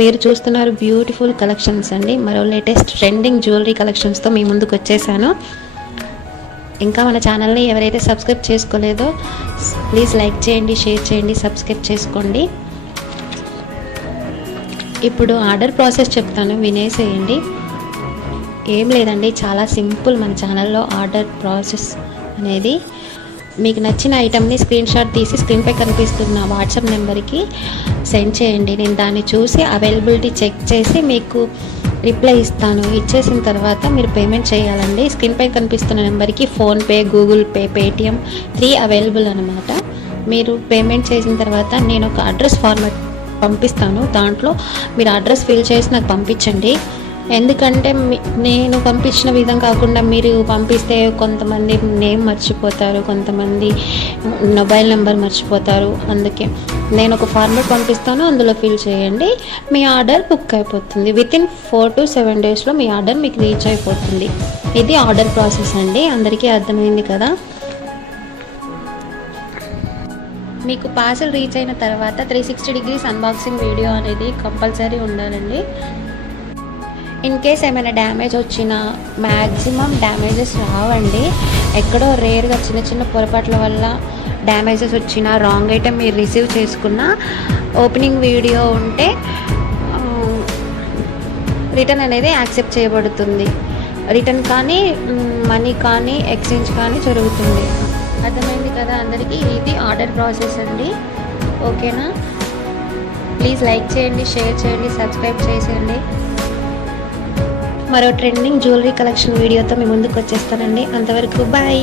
మీరు చూస్తున్నారు beautiful collections అండి. మరో లేటెస్ట్ ట్రెండింగ్ జ్యువెలరీ కలెక్షన్స్తో మీ ముందుకు వచ్చేసాను. ఇంకా మన ఛానల్ని ఎవరైతే సబ్స్క్రైబ్ చేసుకోలేదో ప్లీజ్ లైక్ చేయండి, షేర్ చేయండి, సబ్స్క్రైబ్ చేసుకోండి. ఇప్పుడు ఆర్డర్ ప్రాసెస్ చెప్తాను, వినేసేయండి. ఏం లేదండి, చాలా సింపుల్. మన ఛానల్లో ఆర్డర్ ప్రాసెస్ అనేది మీకు నచ్చిన ఐటమ్ని స్క్రీన్ షాట్ తీసి స్క్రీన్పై కనిపిస్తున్న వాట్సాప్ నెంబర్కి సెండ్ చేయండి. నేను దాన్ని చూసి అవైలబిలిటీ చెక్ చేసి మీకు రిప్లై ఇస్తాను. ఇచ్చేసిన తర్వాత మీరు పేమెంట్ చేయాలండి. స్క్రీన్పై కనిపిస్తున్న నెంబర్కి PhonePe, Google pay, Paytm 3 available అనమాట. మీరు పేమెంట్ చేసిన తర్వాత నేను ఒక అడ్రస్ ఫార్మాట్ పంపిస్తాను. దాంట్లో మీరు అడ్రస్ ఫిల్ చేసి నాకు పంపించండి. ఎందుకంటే నేను పంపించిన విధం కాకుండా మీరు పంపిస్తే కొంతమంది నేమ్ మర్చిపోతారు, కొంతమంది మొబైల్ నెంబర్ మర్చిపోతారు. అందుకే నేను ఒక ఫార్మాట్ పంపిస్తాను, అందులో ఫిల్ చేయండి. మీ ఆర్డర్ బుక్ అయిపోతుంది. వితిన్ 4 to 7 డేస్లో మీ ఆర్డర్ మీకు రీచ్ అయిపోతుంది. ఇది ఆర్డర్ ప్రాసెస్ అండి. అందరికీ అర్థమైంది కదా. మీకు పార్సల్ రీచ్ అయిన తర్వాత 360 degrees అన్బాక్సింగ్ వీడియో అనేది కంపల్సరీ ఉండాలండి. ఇన్ కేస్ ఏమైనా డ్యామేజ్ వచ్చినా మ్యాక్సిమం డ్యామేజెస్ రావండి. ఎక్కడో రేర్గా చిన్న చిన్న పొరపాట్ల వల్ల డ్యామేజెస్ వచ్చినా, రాంగ్ ఐటెం మీరు రిసీవ్ చేసుకున్న ఓపెనింగ్ వీడియో ఉంటే రిటర్న్ అనేది యాక్సెప్ట్ చేయబడుతుంది. రిటర్న్ కానీ మనీ కానీ ఎక్స్చేంజ్ కానీ జరుగుతుంది. అర్థమైంది కదా అందరికీ. ఇది ఆర్డర్ ప్రాసెస్ అండి. ఓకేనా? ప్లీజ్ లైక్ చేయండి, షేర్ చేయండి, సబ్స్క్రైబ్ చేసేయండి. మరో ట్రెండింగ్ జ్యువెలరీ కలెక్షన్ వీడియోతో మీ ముందుకు వచ్చేస్తానండి. అంతవరకు బాయ్.